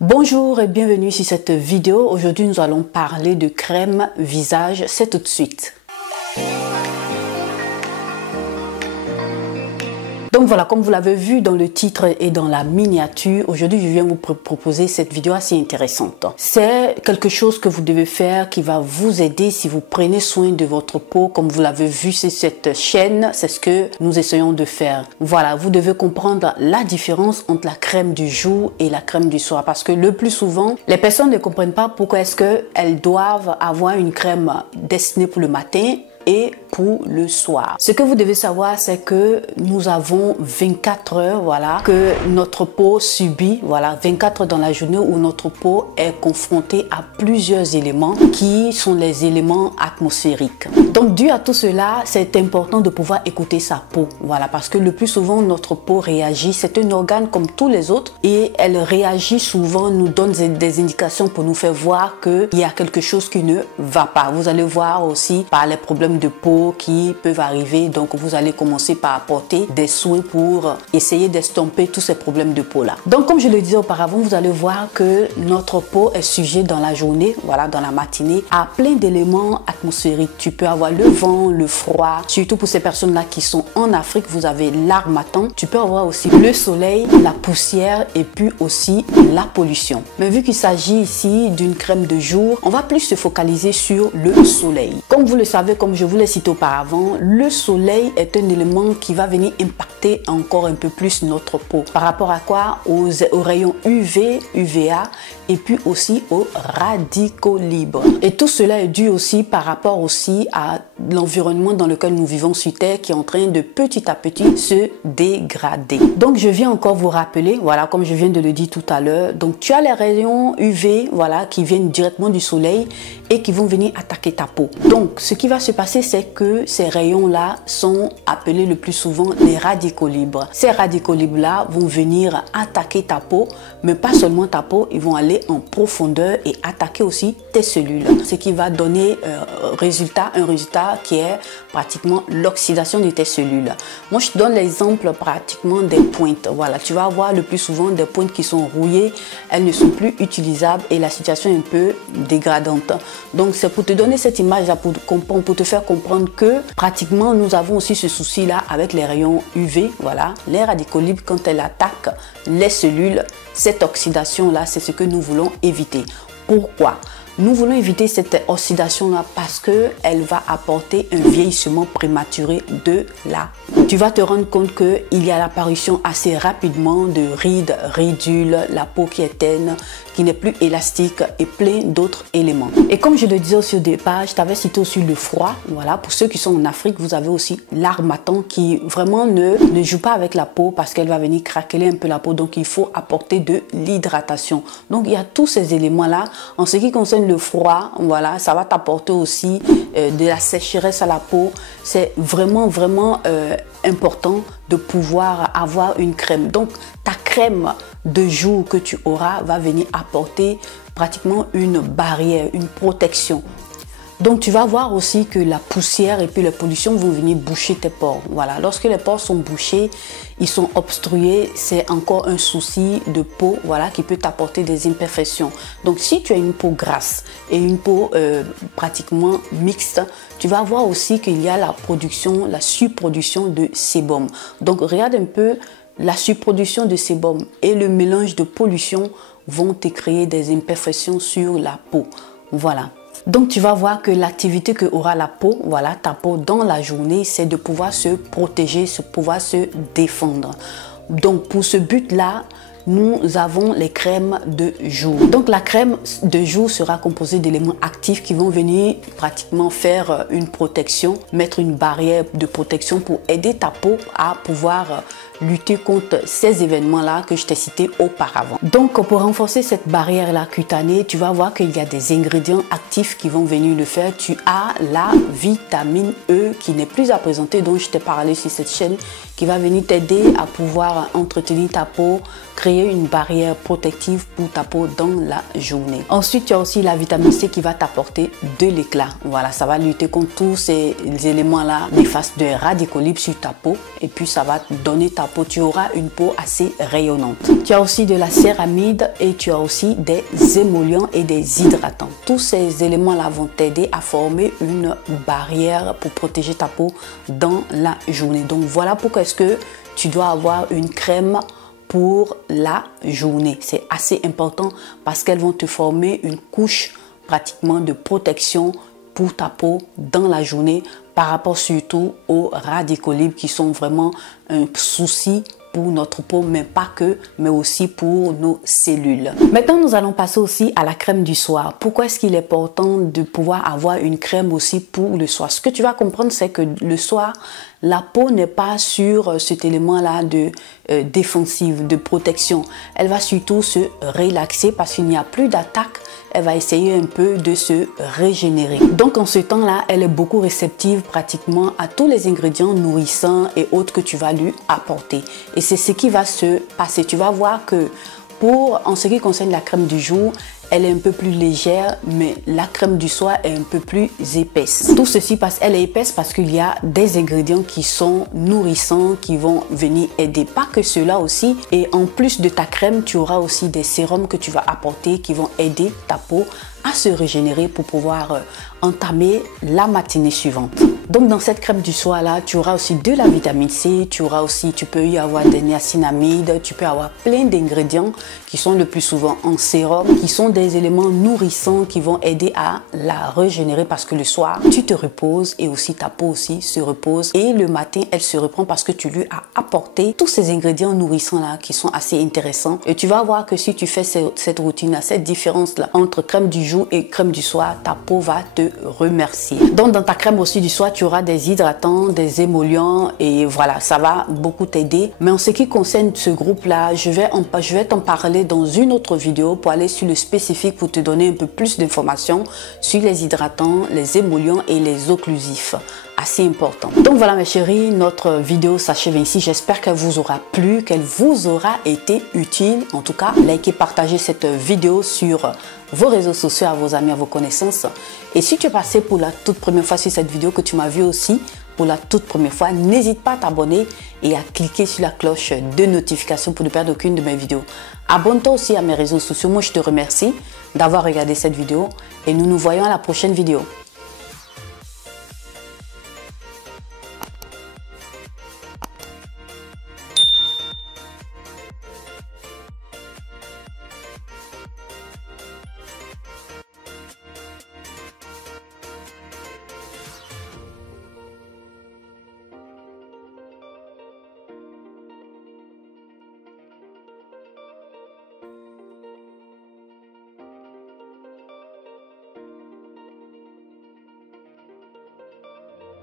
Bonjour et bienvenue sur cette vidéo. Aujourd'hui, nous allons parler de crème visage. C'est tout de suite. Donc voilà, comme vous l'avez vu dans le titre et dans la miniature, aujourd'hui je viens vous proposer cette vidéo assez intéressante. C'est quelque chose que vous devez faire qui va vous aider si vous prenez soin de votre peau. Comme vous l'avez vu sur cette chaîne, c'est ce que nous essayons de faire. Voilà, vous devez comprendre la différence entre la crème du jour et la crème du soir. Parce que le plus souvent, les personnes ne comprennent pas pourquoi est-ce qu'elles doivent avoir une crème destinée pour le matin et pour le soir. Ce que vous devez savoir, c'est que nous avons 24 heures, voilà, que notre peau subit, voilà, 24 heures dans la journée où notre peau est confrontée à plusieurs éléments qui sont les éléments atmosphériques. Donc, dû à tout cela, c'est important de pouvoir écouter sa peau, voilà, parce que le plus souvent, notre peau réagit. C'est un organe comme tous les autres et elle réagit souvent, nous donne des indications pour nous faire voir qu'il y a quelque chose qui ne va pas. Vous allez voir aussi par les problèmes de peau qui peuvent arriver, donc vous allez commencer par apporter des soins pour essayer d'estomper tous ces problèmes de peau là. Donc comme je le disais auparavant, vous allez voir que notre peau est sujet dans la journée, voilà, dans la matinée, à plein d'éléments atmosphériques. Tu peux avoir le vent, le froid, surtout pour ces personnes là qui sont en Afrique, vous avez l'harmattan. Tu peux avoir aussi le soleil, la poussière et puis aussi la pollution. Mais vu qu'il s'agit ici d'une crème de jour, on va plus se focaliser sur le soleil. Comme vous le savez, comme je vous l'ai cité auparavant, le soleil est un élément qui va venir impacter encore un peu plus notre peau. Par rapport à quoi? Aux rayons UV, UVA et puis aussi aux radicaux libres. Et tout cela est dû aussi par rapport aussi à l'environnement dans lequel nous vivons sur Terre qui est en train de petit à petit se dégrader. Donc je viens encore vous rappeler, voilà, comme je viens de le dire tout à l'heure, donc tu as les rayons UV, voilà, qui viennent directement du soleil et qui vont venir attaquer ta peau. Donc ce qui va se passer, c'est que ces rayons-là sont appelés le plus souvent les radicaux libres. Ces radicaux libres-là vont venir attaquer ta peau, mais pas seulement ta peau, ils vont aller en profondeur et attaquer aussi tes cellules. Ce qui va donner un résultat qui est pratiquement l'oxydation de tes cellules. Moi, je te donne l'exemple pratiquement des pointes. Voilà, tu vas avoir le plus souvent des pointes qui sont rouillées, elles ne sont plus utilisables et la situation est un peu dégradante. Donc, c'est pour te donner cette image-là, pour te faire comprendre que pratiquement nous avons aussi ce souci-là avec les rayons UV. Voilà, les radicaux libres, quand elles attaquent les cellules, cette oxydation-là, c'est ce que nous voulons éviter. Pourquoi? Nous voulons éviter cette oxydation-là parce qu'elle va apporter un vieillissement prématuré de la peau. Tu vas te rendre compte qu'il y a l'apparition assez rapidement de rides, ridules, la peau qui est terne, qui n'est plus élastique et plein d'autres éléments. Et comme je le disais aussi au départ, je t'avais cité aussi le froid. Voilà, pour ceux qui sont en Afrique, vous avez aussi l'harmattan qui vraiment ne joue pas avec la peau parce qu'elle va venir craqueler un peu la peau. Donc il faut apporter de l'hydratation. Donc il y a tous ces éléments-là. En ce qui concerne le froid, voilà, ça va t'apporter aussi de la sécheresse à la peau. C'est vraiment important de pouvoir avoir une crème. Donc ta crème de jour que tu auras va venir apporter pratiquement une barrière, une protection. Donc tu vas voir aussi que la poussière et puis la pollution vont venir boucher tes pores. Voilà, lorsque les pores sont bouchés, ils sont obstrués, c'est encore un souci de peau, voilà, qui peut t'apporter des imperfections. Donc si tu as une peau grasse et une peau pratiquement mixte, tu vas voir aussi qu'il y a la surproduction de sébum. Donc regarde un peu, la surproduction de sébum et le mélange de pollution vont te créer des imperfections sur la peau. Voilà. Donc tu vas voir que l'activité que aura la peau, voilà, ta peau dans la journée, c'est de pouvoir se protéger, de pouvoir se défendre. Donc pour ce but-là, nous avons les crèmes de jour. Donc la crème de jour sera composée d'éléments actifs qui vont venir pratiquement faire une protection, mettre une barrière de protection pour aider ta peau à pouvoir lutter contre ces événements-là que je t'ai cités auparavant. Donc pour renforcer cette barrière-là cutanée, tu vas voir qu'il y a des ingrédients actifs qui vont venir le faire. Tu as la vitamine E qui n'est plus à présenter, dont je t'ai parlé sur cette chaîne, qui va venir t'aider à pouvoir entretenir ta peau, créer une barrière protective pour ta peau dans la journée. Ensuite, tu as aussi la vitamine C qui va t'apporter de l'éclat. Voilà, ça va lutter contre tous ces éléments-là néfastes de radicaux libres sur ta peau et puis ça va donner ta peau, tu auras une peau assez rayonnante. Tu as aussi de la céramide et tu as aussi des émollients et des hydratants. Tous ces éléments-là vont t'aider à former une barrière pour protéger ta peau dans la journée. Donc voilà pourquoi est-ce que tu dois avoir une crème pour la journée. C'est assez important parce qu'elles vont te former une couche pratiquement de protection pour ta peau dans la journée par rapport surtout aux radicaux libres qui sont vraiment un souci pour notre peau, mais pas que, mais aussi pour nos cellules. Maintenant, nous allons passer aussi à la crème du soir. Pourquoi est-ce qu'il est important de pouvoir avoir une crème aussi pour le soir? Ce que tu vas comprendre, c'est que le soir, la peau n'est pas sur cet élément-là de défensive, de protection. Elle va surtout se relaxer parce qu'il n'y a plus d'attaque. Elle va essayer un peu de se régénérer. Donc en ce temps-là, elle est beaucoup réceptive pratiquement à tous les ingrédients nourrissants et autres que tu vas lui apporter. Et c'est ce qui va se passer. Tu vas voir que en ce qui concerne la crème du jour, elle est un peu plus légère, mais la crème du soir est un peu plus épaisse. Tout ceci elle est épaisse parce qu'il y a des ingrédients qui sont nourrissants, qui vont venir aider. Pas que cela aussi. Et en plus de ta crème, tu auras aussi des sérums que tu vas apporter qui vont aider ta peau à se régénérer pour pouvoir entamer la matinée suivante. Donc dans cette crème du soir là, tu auras aussi de la vitamine C, tu peux y avoir des niacinamides, tu peux avoir plein d'ingrédients qui sont le plus souvent en sérum, qui sont des éléments nourrissants qui vont aider à la régénérer parce que le soir, tu te reposes et aussi ta peau aussi se repose et le matin, elle se reprend parce que tu lui as apporté tous ces ingrédients nourrissants là qui sont assez intéressants. Et tu vas voir que si tu fais cette routine là, cette différence là entre crème du jour et crème du soir, ta peau va te remercier. Donc dans ta crème aussi du soir, tu auras des hydratants, des émollients et voilà, ça va beaucoup t'aider. Mais en ce qui concerne ce groupe là, je vais t'en parler dans une autre vidéo pour aller sur le spécifique pour te donner un peu plus d'informations sur les hydratants, les émollients et les occlusifs. Assez important. Donc voilà mes chéris, notre vidéo s'achève ici. J'espère qu'elle vous aura plu, qu'elle vous aura été utile. En tout cas, likez, partagez cette vidéo sur vos réseaux sociaux, à vos amis, à vos connaissances. Et si tu es passé pour la toute première fois sur cette vidéo, que tu m'as vu aussi pour la toute première fois, n'hésite pas à t'abonner et à cliquer sur la cloche de notification pour ne perdre aucune de mes vidéos. Abonne-toi aussi à mes réseaux sociaux. Moi, je te remercie d'avoir regardé cette vidéo et nous nous voyons à la prochaine vidéo.